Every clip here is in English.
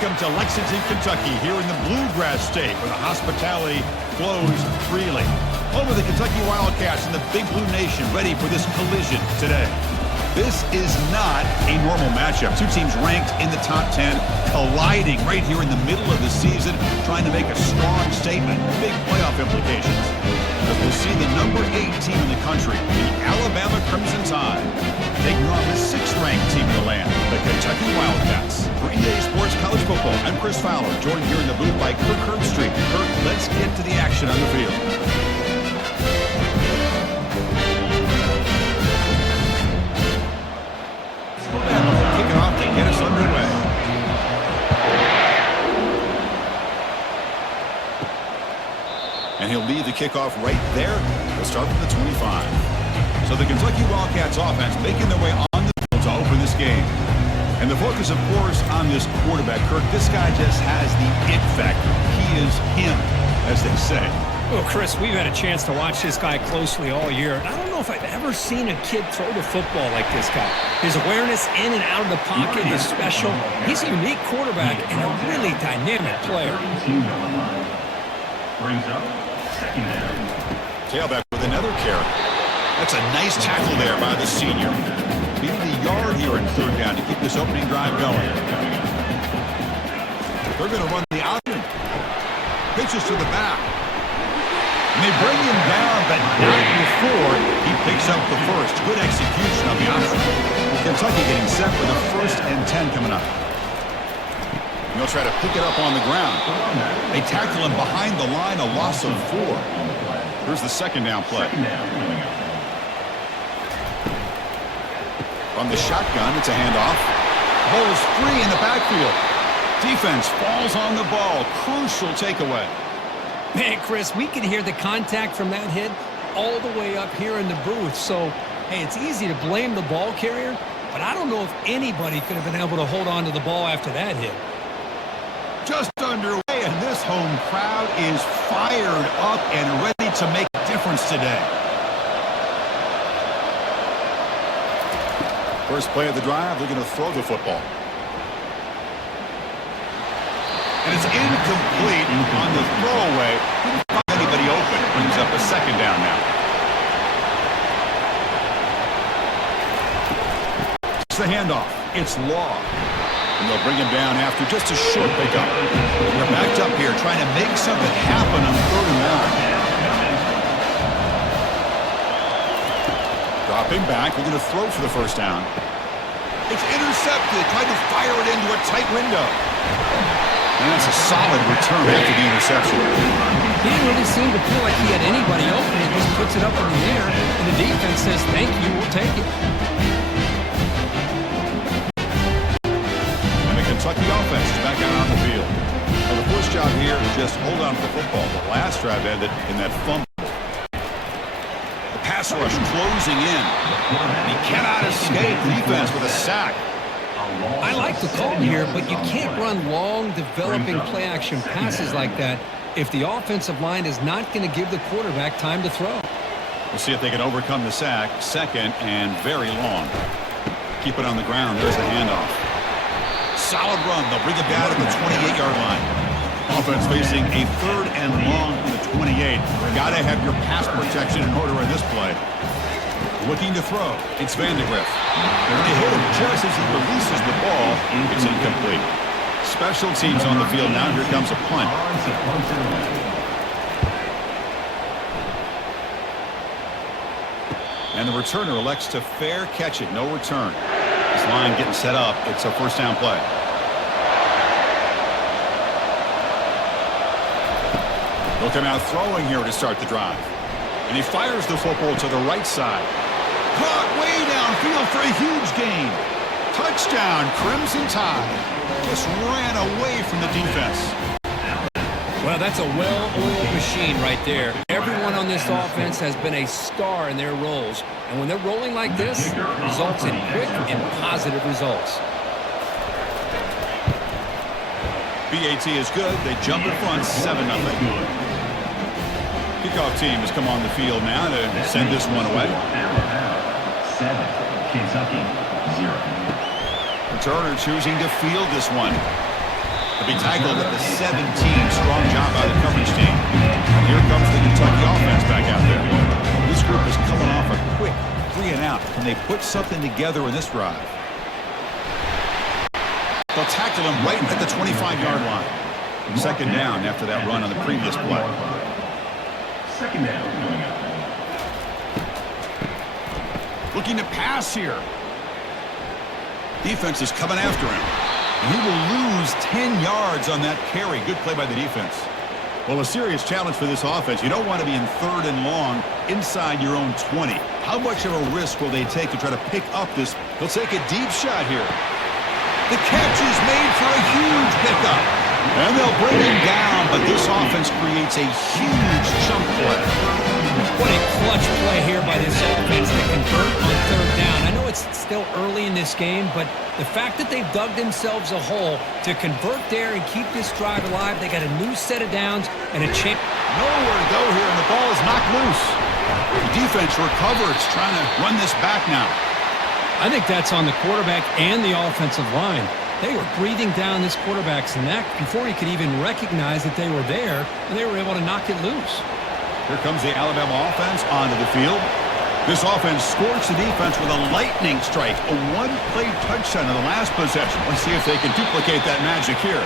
Welcome to Lexington, Kentucky, here in the Bluegrass State, where the hospitality flows freely. Home of the Kentucky Wildcats and the Big Blue Nation, ready for this collision today. This is not a normal matchup. Two teams ranked in the top 10, colliding right here in the middle of the season, trying to make a strong statement, big playoff implications. As we'll see the number 8 team in the country, the Alabama Crimson Tide, taking on the 6th-ranked team in the land, the Kentucky Wildcats. For EA Sports College Football, I'm Chris Fowler, joined here in the booth by Kirk Herbstreit. Kirk, let's get to the action on the field. Kick it off to get us underway. And he'll lead the kickoff right there. We'll start from the 25. So the Kentucky Wildcats offense making their way on the field to open this game. And the focus, of course, on this quarterback, Kirk. This guy just has the it factor. He is him, as they say. Well, Chris, we've had a chance to watch this guy closely all year, and I don't know if I've ever seen a kid throw the football like this guy. His awareness in and out of the pocket is special. He's a unique quarterback and a really dynamic player. Brings up second down. Tailback with another carry. That's a nice tackle there by the senior. Beating the yard here in third down to keep this opening drive going. They're going to run the option. Pitches to the back. And they bring him down, but not before he picks up the first. Good execution on the option. Kentucky getting set for the 1st and 10 coming up. And they'll try to pick it up on the ground. They tackle him behind the line, a loss of 4. Here's the 2nd down play. From the shotgun, it's a handoff. Ball is free in the backfield. Defense falls on the ball. Crucial takeaway. Man, Chris, we can hear the contact from that hit all the way up here in the booth. So, hey, it's easy to blame the ball carrier, but I don't know if anybody could have been able to hold on to the ball after that hit. Just underway, and this home crowd is fired up and ready to make a difference today. First play of the drive, they're going to throw the football. And it's incomplete on the throwaway. Didn't find anybody open. Brings up a 2nd down now. It's the handoff. It's Law. And they'll bring him down after just a short pickup. They're backed up here trying to make something happen on 3rd and 1. Dropping back. We're going to throw for the 1st down. It's intercepted. Tried to fire it into a tight window. And that's a solid return after the interception. He didn't really seem to feel like he had anybody open. He just puts it up in the air, and the defense says, thank you, we'll take it. And the Kentucky offense is back out on the field. Well, the first job here is just hold on to the football. The last drive ended in that fumble. The pass rush closing in. He cannot escape defense with a sack. I like the call here, but you can't run long, developing play-action passes like that if the offensive line is not going to give the quarterback time to throw. We'll see if they can overcome the sack. 2nd and very long. Keep it on the ground. There's the handoff. Solid run. They'll bring it down at the 28-yard line. Offense facing a 3rd and long from the 28. Got to have your pass protection in order in this play. Looking to throw. It's Vandegrift. They hit him just as he releases the ball. It's incomplete. Special teams on the field now. Here comes a punt. And the returner elects to fair catch it. No return. This line getting set up. It's a 1st down play. They'll come out throwing here to start the drive. And he fires the football to the right side. Caught way downfield for a huge gain. Touchdown, Crimson Tide. Just ran away from the defense. Well, that's a well-oiled machine right there. Everyone on this offense has been a star in their roles. And when they're rolling like this, results in quick and positive results. BAT is good. They jump in front 7-0. Kickoff team has come on the field now to send this one away. 7, Kentucky 0. Turner choosing to field this one. be tackled at the 17. Strong job by the coverage team. And here comes the Kentucky offense back out there. This group is coming off a quick 3 and out. Can they put something together in this drive? They'll tackle him right at the 25-yard line. Second down after that run on the previous play. Second down. Looking to pass here. Defense is coming after him. And he will lose 10 yards on that carry. Good play by the defense. Well, a serious challenge for this offense. You don't want to be in 3rd and long inside your own 20. How much of a risk will they take to try to pick up this? They'll take a deep shot here. The catch is made for a huge pickup. And they'll bring him down, but this offense creates a huge chunk play. What a clutch play here by this offense to convert on 3rd down. I know it's still early in this game, but the fact that they've dug themselves a hole to convert there and keep this drive alive, they got a new set of downs and a chance. Nowhere to go here, and the ball is knocked loose. The defense recovers, trying to run this back now. I think that's on the quarterback and the offensive line. They were breathing down this quarterback's neck before he could even recognize that they were there, and they were able to knock it loose. Here comes the Alabama offense onto the field. This offense scorched the defense with a lightning strike, a one-play touchdown in the last possession. Let's see if they can duplicate that magic here.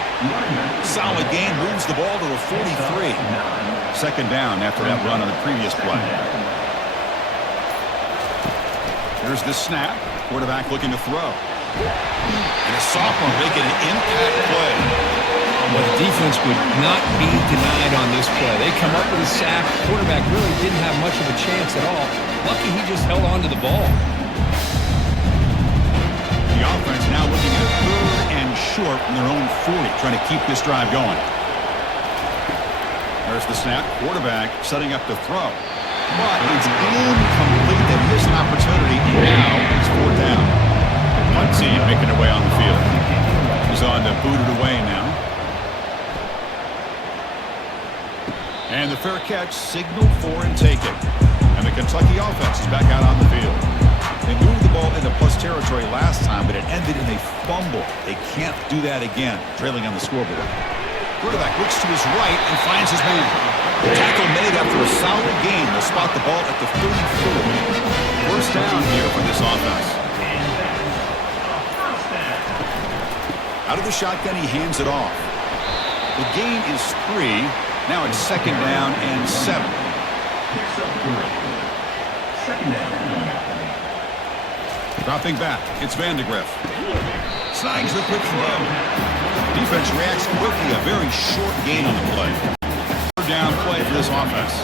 Solid gain, moves the ball to the 43. Second down after that run on the previous play. Here's the snap. Quarterback looking to throw. And a sophomore making an impact play. Well, the defense would not be denied on this play. They come up with a sack. Quarterback really didn't have much of a chance at all. Lucky he just held on to the ball. The offense now looking at 3rd and short from their own 40, trying to keep this drive going. There's the snap. Quarterback setting up the throw. But it's incomplete. They miss an opportunity. Now it's 4th down. Punt team making their way on the field. He's on to boot it away now. And the fair catch, signal for and take it. And the Kentucky offense is back out on the field. They moved the ball into plus territory last time, but it ended in a fumble. They can't do that again, trailing on the scoreboard. Quarterback looks to his right and finds his man. The tackle made after a solid game. They'll spot the ball at the 34. First down here for this offense. Out of the shotgun, he hands it off. The gain is 3. Now it's second down and 7. Second down. Dropping back, it's Vandegrift. Snags the quick throw. Defense reacts quickly. A very short gain on the play. Third down play for this offense.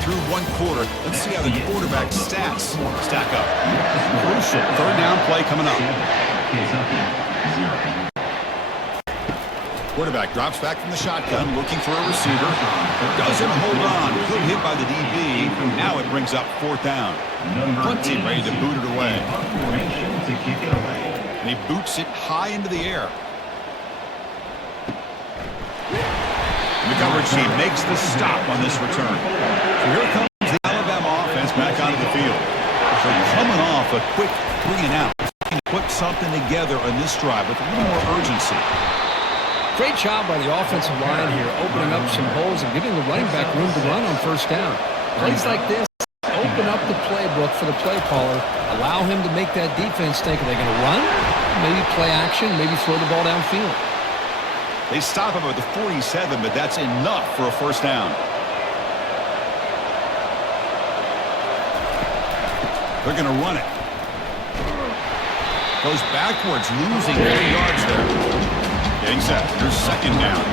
Through one quarter, let's see how the quarterback stats stack up. Crucial. Third down play coming up. Quarterback drops back from the shotgun, looking for a receiver. Doesn't hold on. Good hit by the DB. Now it brings up 4th down. Punt team ready to boot it away. And he boots it high into the air. The coverage team makes the stop on this return. So here comes the Alabama offense back onto the field. So coming off a quick 3 and out. Put something together on this drive with a little more urgency. Great job by the offensive line here, opening up some holes and giving the running back room to run on first down. Plays like this open up the playbook for the play caller, allow him to make that defense think, are they going to run? Maybe play action, maybe throw the ball downfield. They stop him at the 47, but that's enough for a first down. They're going to run it. Goes backwards, losing 3 yards there. Getting set. Here's second down.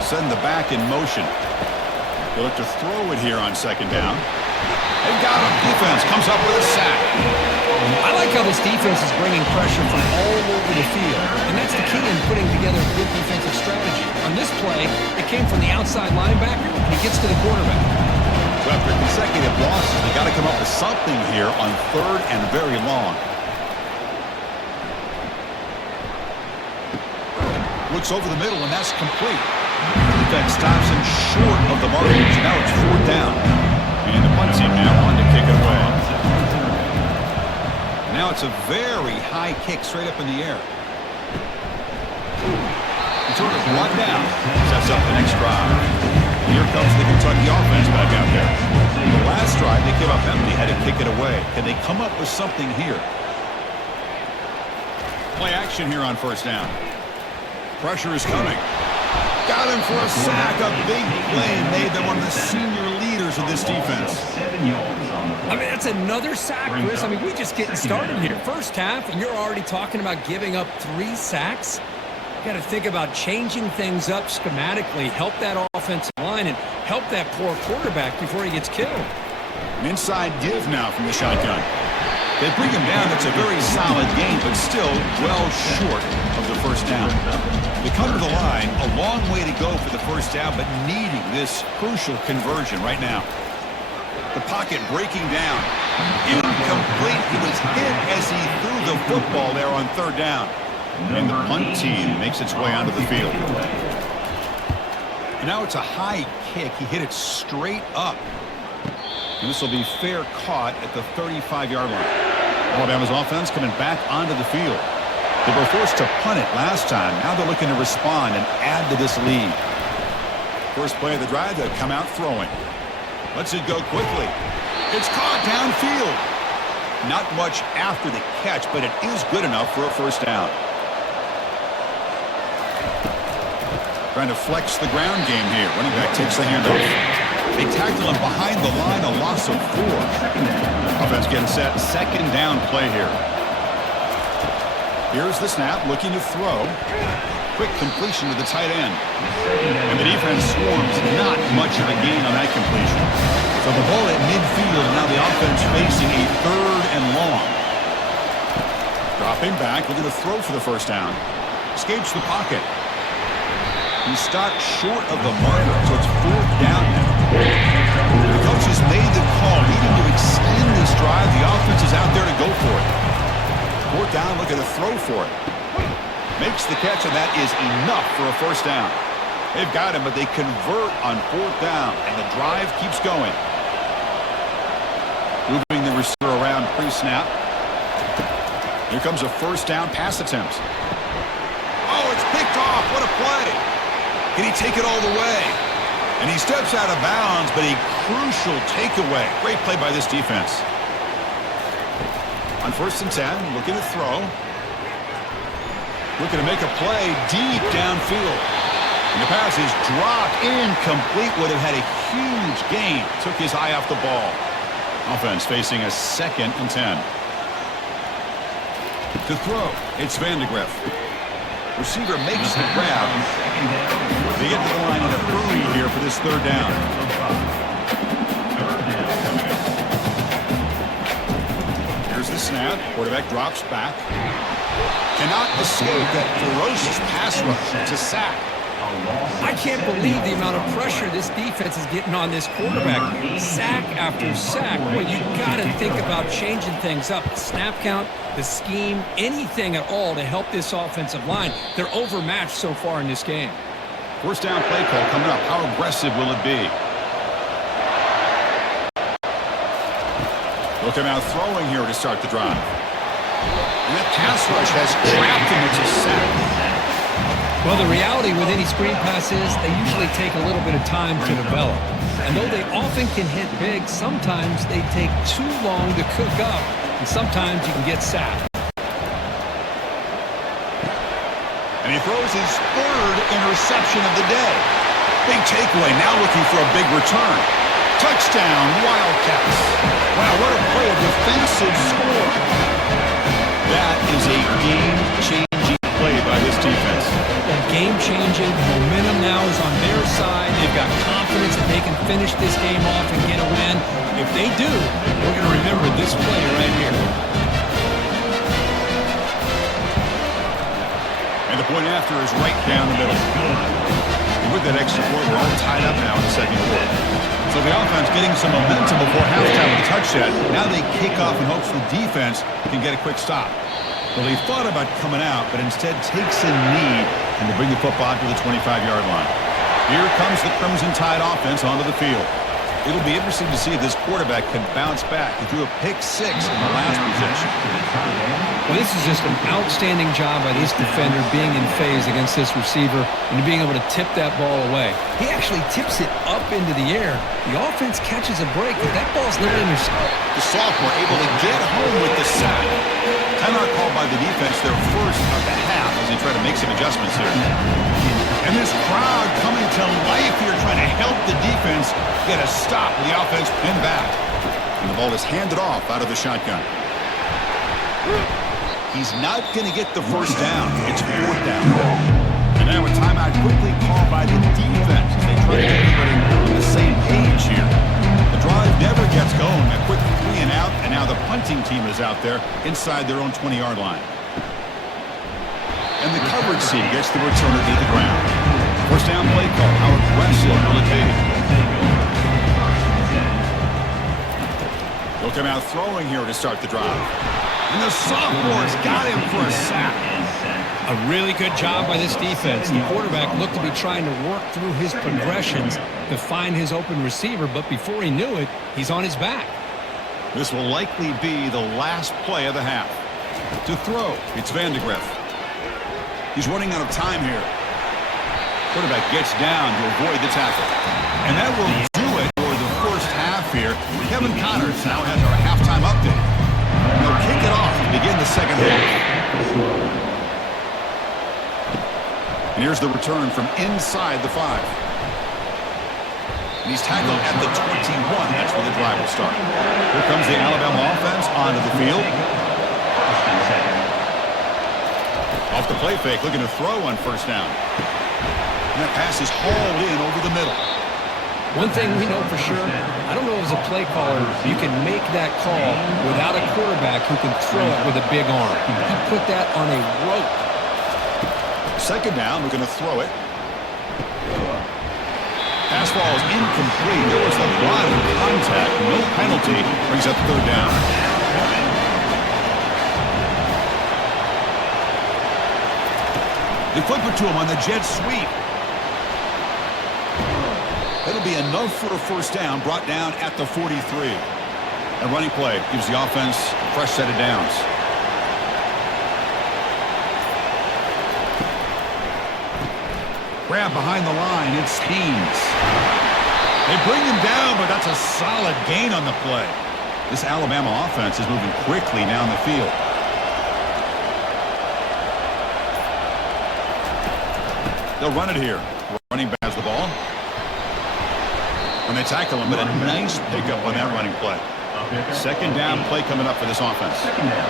Send the back in motion. They look to throw it here on second down. They got him. Defense comes up with a sack. I like how this defense is bringing pressure from all over the field, and that's the key in putting together a good defensive strategy. On this play, it came from the outside linebacker, and he gets to the quarterback. So after consecutive losses, they got to come up with something here on 3rd and very long. Looks over the middle, and that's complete. Defense stops him short of the mark. So now it's 4th down. And the punt team Now it's a very high kick straight up in the air. He sort of brought down. Sets up the next drive. Here comes the Kentucky offense back out there. The last drive, they came up empty, had to kick it away. Can they come up with something here? Play action here on first down. Pressure is coming. Got him for a sack. A big play made them one of the senior leaders of this defense. I mean, that's another sack, Chris. I mean, we're just getting started here. First half, and you're already talking about giving up 3 sacks. You got to think about changing things up schematically, help that offensive line, and help that poor quarterback before he gets killed. An inside give now from the shotgun. They bring him down. It's a very solid game, but still well short of the first down. They come to the line, a long way to go for the first down, but needing this crucial conversion right now. The pocket breaking down. Incomplete. He was hit as he threw the football there on third down. And the punt team makes its way onto the field. And now it's a high kick. He hit it straight up. And this will be fair caught at the 35-yard line. Alabama's offense coming back onto the field. They were forced to punt it last time. Now they're looking to respond and add to this lead. First play of the drive, they'll come out throwing. Lets it go quickly. It's caught downfield. Not much after the catch, but it is good enough for a first down. Trying to flex the ground game here. Running back takes the handoff. They tackle him behind the line, a loss of 4. Offense getting set. Second down play here. Here's the snap, looking to throw. Quick completion to the tight end. And the defense swarms. Not much of a gain on that completion. So the ball at midfield, and now the offense facing a 3rd and long. Dropping back, looking to throw for the first down. Escapes the pocket. He stopped short of the marker, so it's 4th down now. The coach has made the call, needing to extend this drive. The offense is out there to go for it. 4th down, looking to throw for it. Makes the catch, and that is enough for a first down. They've got him, but they convert on 4th down, and the drive keeps going. Moving the receiver around pre-snap. Here comes a first down pass attempt. Oh, it's picked off. What a play. Can he take it all the way? And he steps out of bounds, but a crucial takeaway. Great play by this defense. On 1st and 10, looking to throw. Looking to make a play deep downfield. And the pass is dropped incomplete. Would have had a huge gain. Took his eye off the ball. Offense facing a 2nd and 10. To throw, it's Vandegrift. Receiver makes the grab. They get to the line in a hurry here for this 3rd down. Here's the snap. Quarterback drops back. Cannot escape that ferocious pass rush to sack. I can't believe the amount of pressure this defense is getting on this quarterback. Sack after sack. Well, you got to think about changing things up. The snap count, the scheme, anything at all to help this offensive line. They're overmatched so far in this game. First down play call coming up. How aggressive will it be? They'll come out throwing here to start the drive. And that pass rush has trapped him. It's a sack. Well, the reality with any screen pass is they usually take a little bit of time to develop. And though they often can hit big, sometimes they take too long to cook up. And sometimes you can get sacked. And he throws his 3rd interception of the day. Big takeaway, now looking for a big return. Touchdown, Wildcats. Wow, what a play, a defensive score. That is a game-changing play by this defense. Game-changing. Momentum now is on their side. They've got confidence that they can finish this game off and get a win. If they do, we're going to remember this play right here. And the point after is right down the middle. And with that extra point, we're all tied up now in the 2nd quarter. So the offense getting some momentum before halftime with a touchdown. Now they kick off in hopes the defense can get a quick stop. Well, he thought about coming out, but instead takes a knee and to bring the football to the 25-yard line. Here comes the Crimson Tide offense onto the field. It'll be interesting to see if this quarterback can bounce back. He threw a pick six in the last possession. Well, this is just an outstanding job by this defender being in phase against this receiver and being able to tip that ball away. He actually tips it up into the air. The offense catches a break, but that ball's not intercepted. The sophomore able to get home with the sack. Timeout called by the defense, their first of the half, as they try to make some adjustments here. And this crowd coming to life here, trying to help the defense get a stop with the offense pinned back. And the ball is handed off out of the shotgun. He's not going to get the first down. It's fourth down. And now a timeout quickly called by the defense as they try to get everybody on the same page here. The drive never gets going. A quick 3 and out, and now the punting team is out there inside their own 20-yard line. And the coverage team gets the returner to the ground. First down play call. How aggressive will it be? He'll come out throwing here to start the drive. And the sophomore's got him for a sack. A really good job by this defense. The quarterback looked to be trying to work through his progressions to find his open receiver, but before he knew it, he's on his back. This will likely be the last play of the half. To throw, it's Vandegrift. He's running out of time here. Quarterback gets down to avoid the tackle. And that will do it for the first half here. Kevin Connors now has our halftime update. And they'll kick it off to begin the second half. And here's the return from inside the 5. And he's tackled at the 21. That's where the drive will start. Here comes the Alabama offense onto the field. Off the play fake, looking to throw on first down. And that pass is hauled in over the middle. One thing we know for sure, I don't know as a play caller, you can make that call without a quarterback who can throw it with a big arm. He put that on a rope. Second down, we're going to throw it. Pass ball is incomplete. There was a lot of contact. No penalty. Brings up third down. They flip it to him on the jet sweep. That'll be enough for a first down, brought down at the 43. A running play gives the offense a fresh set of downs. Grab behind the line, it's Haynes. They bring him down, but that's a solid gain on the play. This Alabama offense is moving quickly down the field. They'll run it here. Running back has the ball. When they tackle him, but a nice pickup on that running play. Second down play coming up for this offense. Second down.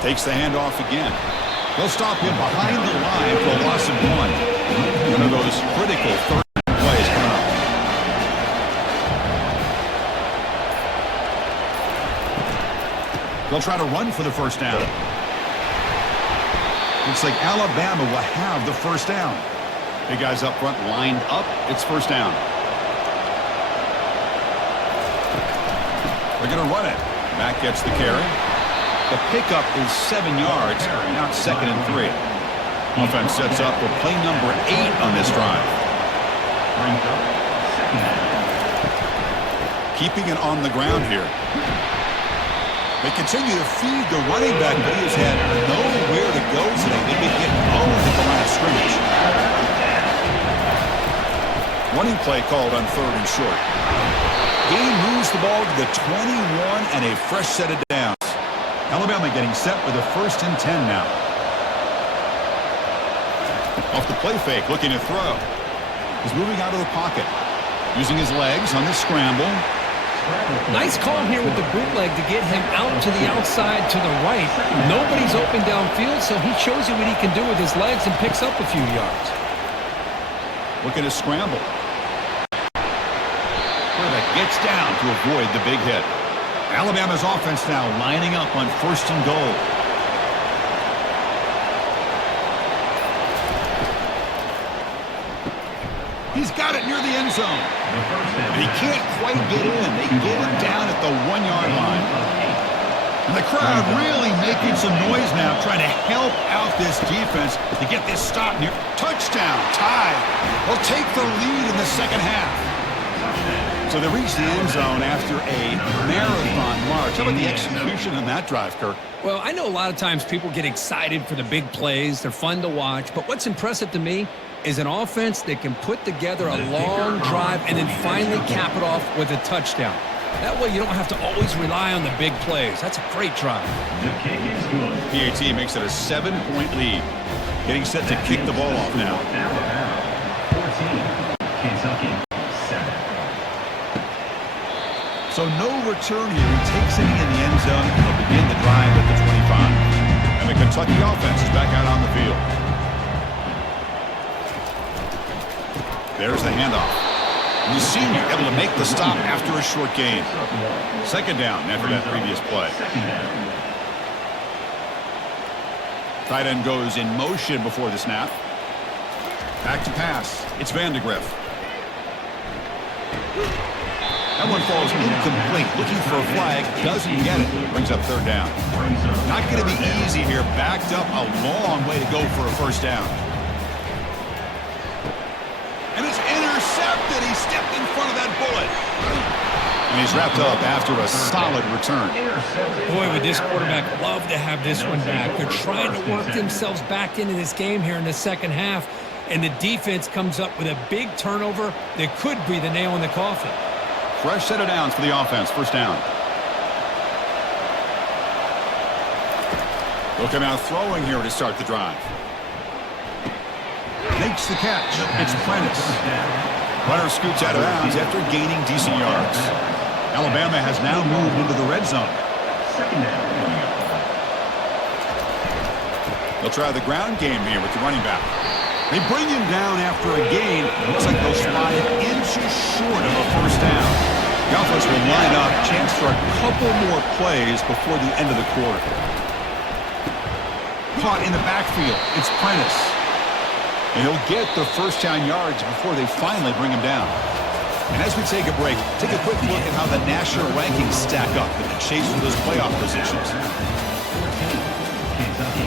Takes the handoff again. They'll stop him behind the line for a loss of 1. One of those critical third plays coming up. They'll try to run for the first down. Looks like Alabama will have the first down. Big guys up front lined up. It's first down. They're going to run it. Mack gets the carry. The pickup is 7 yards. Now it's 2nd and 3. Offense sets up for play number 8 on this drive. Keeping it on the ground here. They continue to feed the running back, but he has had nowhere to go today. They've been getting owned at the line of scrimmage. Running play called on 3rd and short. He moves the ball to the 21 and a fresh set of downs. Alabama getting set with a 1st and 10 now. Off the play fake, looking to throw. He's moving out of the pocket. Using his legs on the scramble. Nice call here with the bootleg to get him out to the outside to the right. Nobody's open downfield, so he shows you what he can do with his legs and picks up a few yards. Looking to scramble. Quarterback gets down to avoid the big hit. Alabama's offense now lining up on 1st and goal. He's got it near the end zone. And he can't quite get in. They get it down at the 1-yard line. And the crowd really making some noise now, trying to help out this defense to get this stop near. Touchdown, tie. Will take the lead in the second half. So they reach the end zone after a marathon march. How about the execution on that drive, Kirk? Well, I know a lot of times people get excited for the big plays. They're fun to watch. But what's impressive to me is an offense that can put together a long drive and then finally cap it off with a touchdown. That way you don't have to always rely on the big plays. That's a great drive. The kick is good. PAT makes it a 7-point lead. Getting set to kick the ball off now. Alabama, 14. Kentucky, 7. So no return here. He takes it in the end zone, and he'll begin the drive at the 25. And the Kentucky offense is back out on the field. There's the handoff. And the senior able to make the stop after a short gain. Second down after that previous play. Second down. Tight end goes in motion before the snap. Back to pass. It's Vandegrift. That one falls incomplete. Looking for a flag. Doesn't get it. Brings up third down. Not going to be easy here. Backed up a long way to go for a first down. And it's intercepted. He stepped in front of that bullet. And he's wrapped up after a solid return. Boy, would this quarterback love to have this one back. They're trying to work themselves back into this game here in the second half. And the defense comes up with a big turnover that could be the nail in the coffin. Fresh set of downs for the offense. First down. They'll come out throwing here to start the drive. Makes the catch. It's Prentice. Runner scoots out of bounds after gaining decent yards. Alabama has now moved into the red zone. Second down. They'll try the ground game here with the running back. They bring him down after a gain. Looks like they'll slide inches short of a first down. The offense will line up. Chance for a couple more plays before the end of the quarter. Caught in the backfield. It's Prentice. And he'll get the first down yards before they finally bring him down. And as we take a break, take a quick look at how the national rankings stack up in the chase for those playoff positions. 14. Kentucky,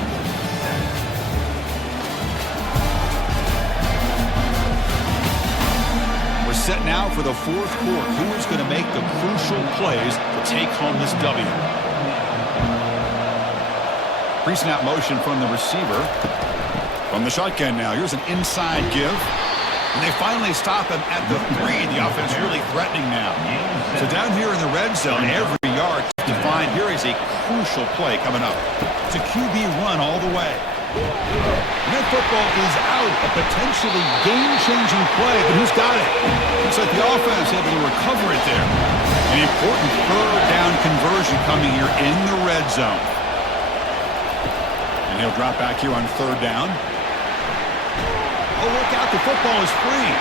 7. We're set now for the fourth quarter. Who is going to make the crucial plays to take home this W? Pre-snap motion from the receiver. From the shotgun now, here's an inside give. And they finally stop him at the 3. The offense really threatening now. So down here in the red zone, every yard defined. Here is a crucial play coming up. It's a QB run all the way. And that football is out. A potentially game-changing play, but who's got it? Looks like the offense able to recover it there. An important third down conversion coming here in the red zone. And he'll drop back here on third down. Oh, look out, the football is free.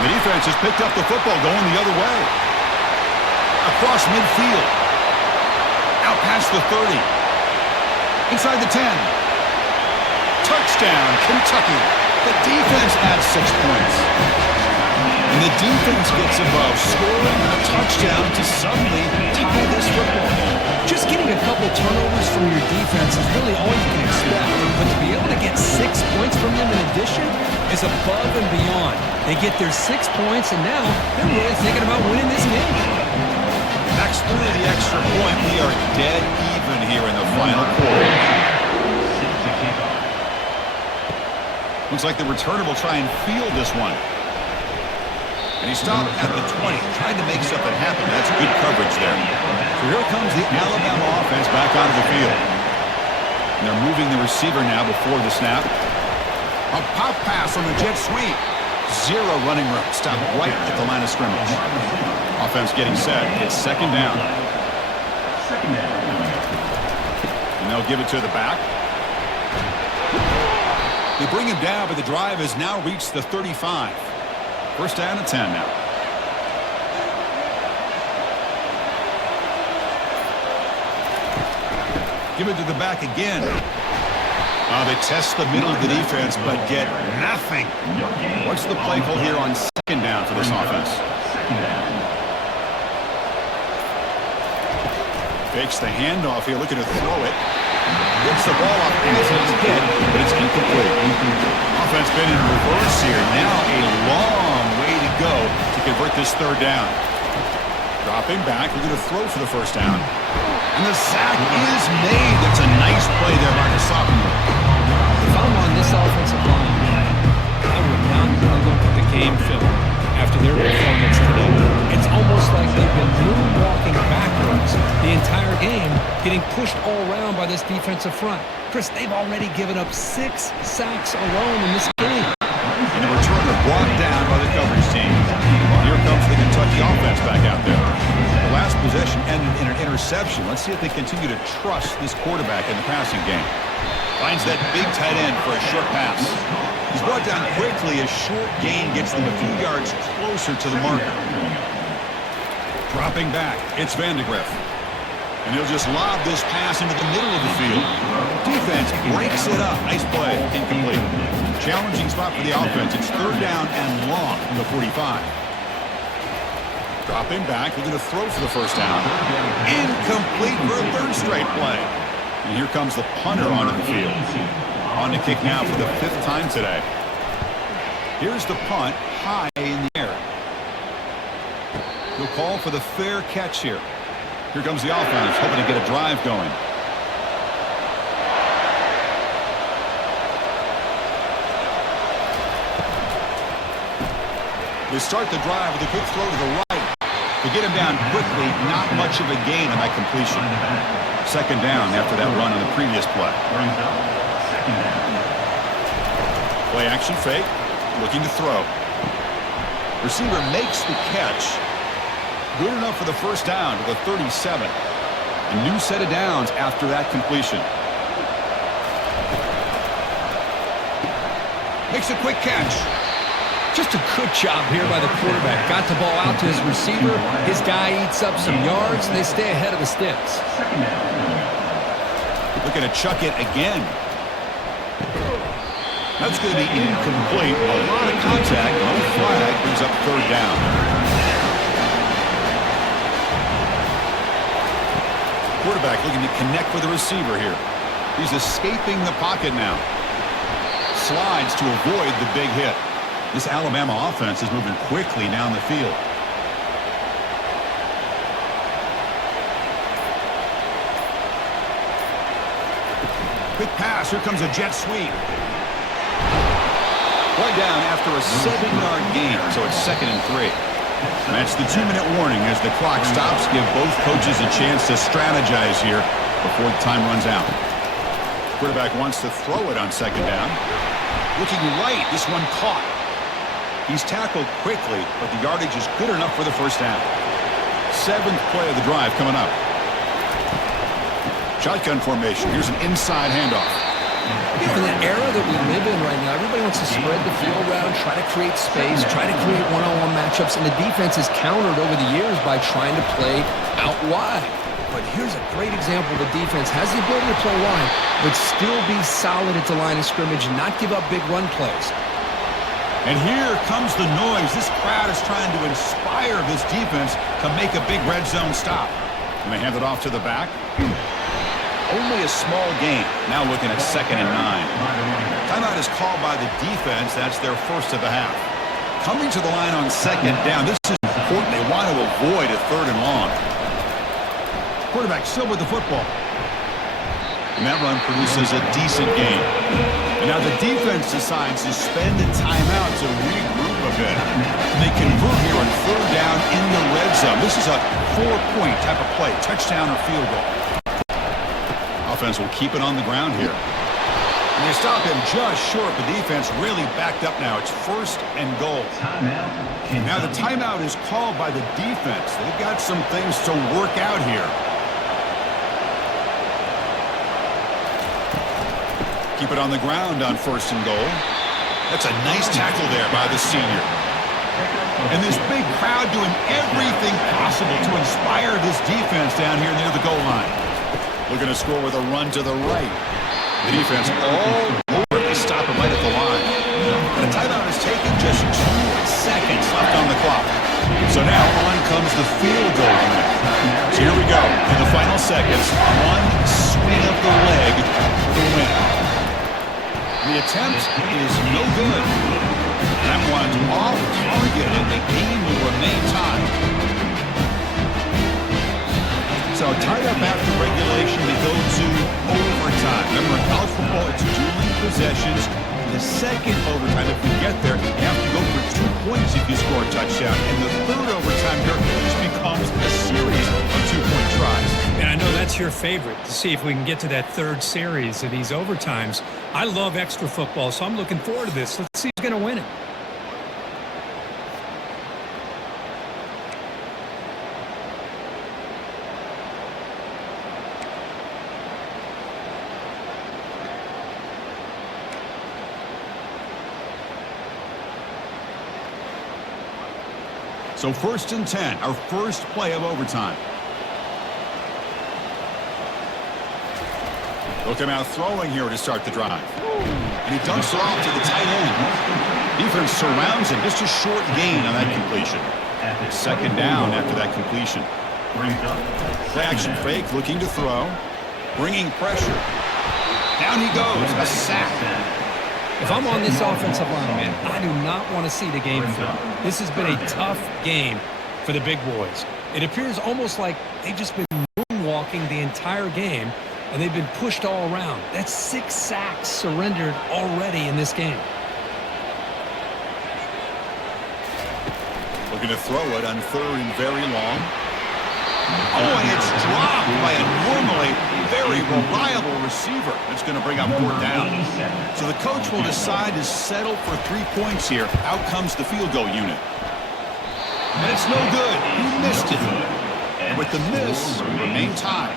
The defense has picked up the football going the other way. Across midfield. Out past the 30. Inside the 10. Touchdown, Kentucky. The defense adds 6 points. And the defense gets above, scoring a touchdown to suddenly tie this football game. Just getting a couple turnovers from your defense is really all you can expect. But to be able to get 6 points from them in addition is above and beyond. They get their 6 points, and now they're really thinking about winning this game. Next through the extra point, we are dead even here in the final quarter. Looks like the returner will try and field this one. And he stopped at the 20, trying to make something happen. That's good coverage there. So here comes the Alabama offense back onto the field. And they're moving the receiver now before the snap. A pop pass on the jet sweep. Zero running room. Stopped right at the line of scrimmage. Offense getting set. It's second down. Second down. And they'll give it to the back. They bring him down, but the drive has now reached the 35. First down and 10 now. Give it to the back again. They test the middle of the defense, but get nothing. What's the play call here on second down for this offense? Second down. Fakes the handoff here, looking to throw it. Gets the ball off as it's hit, but it's incomplete. Offense been in reverse here. Now a long way to go to convert this third down. Dropping back, we're going to throw for the first down. And the sack is made. That's a nice play there by the sophomore. If I'm on this offensive line, I would not want to look at the game film after their performance today. It's almost like they've been moonwalking backwards the entire game, getting pushed all around by this defensive front. Chris, they've already given up 6 sacks alone in this game. And the returner brought down by the coverage team. Here comes the Kentucky offense back out there. The last possession ended in an interception. Let's see if they continue to trust this quarterback in the passing game. Finds that big tight end for a short pass. He's brought down quickly. A short gain gets them a few yards closer to the marker. Dropping back, it's Vandegrift. And he'll just lob this pass into the middle of the field. Defense breaks it up. Nice play. Incomplete. Challenging spot for the offense. It's third down and long from the 45. Dropping back. We're going to throw for the first down. Incomplete for a third straight play. And here comes the punter onto the field. On to kick now for the 5th time today. Here's the punt, high in the air. He'll call for the fair catch here. Here comes the offense, hoping to get a drive going. They start the drive with a quick throw to the right. To get him down quickly, not much of a gain on that completion. Second down after that run on the previous play. Play action fake, looking to throw. Receiver makes the catch. Good enough for the first down to the 37. A new set of downs after that completion. Makes a quick catch. Just a good job here by the quarterback. Got the ball out to his receiver. His guy eats up some yards, and they stay ahead of the sticks. Looking to chuck it again. That's going to be incomplete. A lot of contact. No flag brings up third down. Quarterback looking to connect with the receiver here. He's escaping the pocket now. Slides to avoid the big hit. This Alabama offense is moving quickly down the field. Quick pass. Here comes a jet sweep. Play down after a 7-yard gain, so it's 2nd and 3. That's the 2-minute warning as the clock stops. Give both coaches a chance to strategize here before the time runs out. Quarterback wants to throw it on 2nd down. Looking right, this one caught. He's tackled quickly, but the yardage is good enough for the first down. 7th play of the drive coming up. Shotgun formation. Here's an inside handoff. In the era that we live in right now, everybody wants to spread the field around, try to create space, try to create one-on-one matchups, and the defense is countered over the years by trying to play out wide. But here's a great example. The defense has the ability to play wide, but still be solid at the line of scrimmage and not give up big run plays. And here comes the noise. This crowd is trying to inspire this defense to make a big red zone stop. And they hand it off to the back. Only a small gain. Now looking at 2nd and 9. Timeout is called by the defense. That's their first of the half. Coming to the line on 2nd down. This is important. They want to avoid a 3rd and long. Quarterback still with the football. And that run produces a decent gain. And now the defense decides to spend a timeout to regroup a bit. And they convert here on 3rd down in the red zone. This is a 4-point type of play. Touchdown or field goal. Offense will keep it on the ground here. And they stop him just short. The defense really backed up now. It's 1st and goal. Now the timeout is called by the defense. They've got some things to work out here. Keep it on the ground on 1st and goal. That's a nice tackle there by the senior. And this big crowd doing everything possible to inspire this defense down here near the goal line. Looking to score with a run to the right. The defense all over. They stop him right at the line. And a timeout is taken. Just 2 seconds left on the clock. So now on comes the field goal unit. So here we go. In the final seconds, one swing of the leg for the win. The attempt is no good. That one's off target, and the game will remain tied. So tied up after regulation, they go to overtime. Remember, in college football, it's dueling possessions. The second overtime, if we get there, you have to go for 2 points if you score a touchdown. And the third overtime here just becomes a series of 2-point tries. And I know that's your favorite, to see if we can get to that third series of these overtimes. I love extra football, so I'm looking forward to this. Let's see who's going to win it. So 1st and 10, our first play of overtime. Look him out throwing here to start the drive. And he dumps it off to the tight end. Defense surrounds him. Just a short gain on that completion. Second down after that completion. Play action fake, looking to throw. Bringing pressure. Down he goes. A sack. If I'm on this offensive line, man, I do not want to see the game film. This has been a tough game for the big boys. It appears almost like they've just been moonwalking the entire game, and they've been pushed all around. That's 6 sacks surrendered already in this game. Looking to throw it on 3rd and very long. Oh, and it's dropped by a normally very reliable receiver. That's going to bring up 4th down. So the coach will decide to settle for 3 points here. Out comes the field goal unit. And it's no good. He missed it. And with the miss, we remain tied.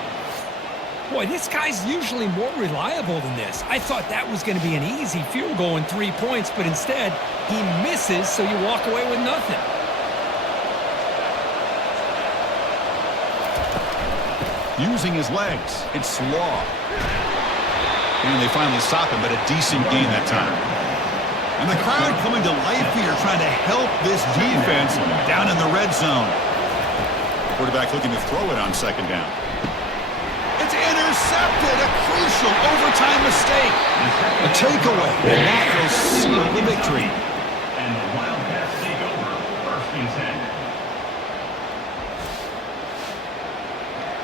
Boy, this guy's usually more reliable than this. I thought that was going to be an easy field goal in 3 points, but instead, he misses, so you walk away with nothing. Using his legs, it's Law. And they finally stop him, but a decent gain that time. And the crowd coming to life here, trying to help this defense down in the red zone. Quarterback looking to throw it on 2nd down. It's intercepted, a crucial overtime mistake. A takeaway, and that will seal the victory. And the Wildcats take over 1st and 10.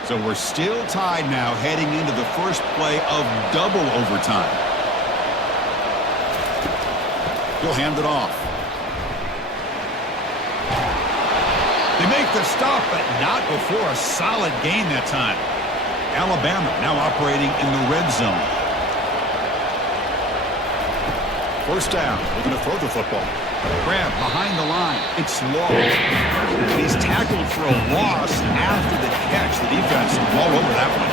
So we're still tied now heading into the first play of double overtime. He'll hand it off. They make the stop, but not before a solid gain that time. Alabama now operating in the red zone. 1st down, looking to throw the football. Grab behind the line. It's Law. And he's tackled for a loss after the catch. The defense all over that one.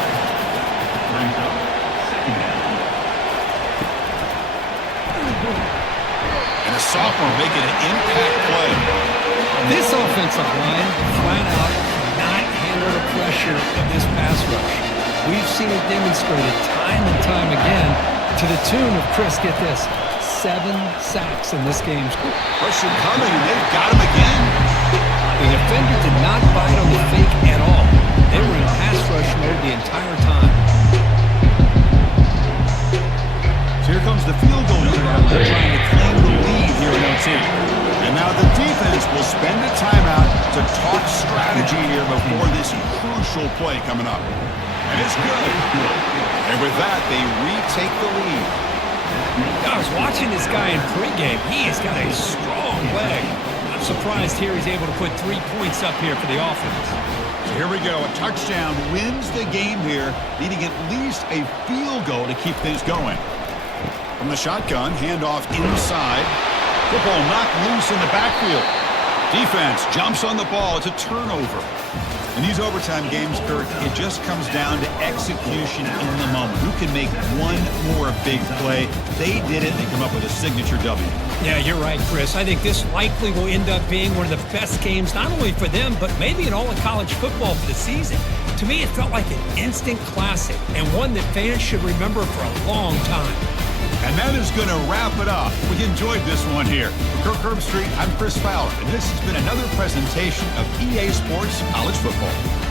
Brings up 2nd down. And a sophomore making an impact play. This offensive line flat out cannot handle the pressure of this pass rush. We've seen it demonstrated time and time again to the tune of, Chris, get this, 7 sacks in this game. Pressure coming, and they've got him again. The defender did not bite on the fake at all. They were in pass rush mode the entire time. So here comes the field goal unit out there trying to claim the lead here in OT. And now the defense will spend a timeout to talk strategy here before this crucial play coming up. And it's good. And with that, they retake the lead. I was watching this guy in pregame. He has got a strong leg. I'm surprised here he's able to put 3 points up here for the offense. So here we go. A touchdown wins the game here, needing at least a field goal to keep things going. From the shotgun, handoff inside. Football knocked loose in the backfield. Defense jumps on the ball. It's a turnover. In these overtime games, Kirk, it just comes down to execution in the moment. Who can make one more big play? They did it. They come up with a signature W. Yeah, you're right, Chris. I think this likely will end up being one of the best games, not only for them, but maybe in all of college football for the season. To me, it felt like an instant classic and one that fans should remember for a long time. And that is going to wrap it up. We enjoyed this one here. For Kirk Herbstreit, I'm Chris Fowler, and this has been another presentation of EA Sports College Football.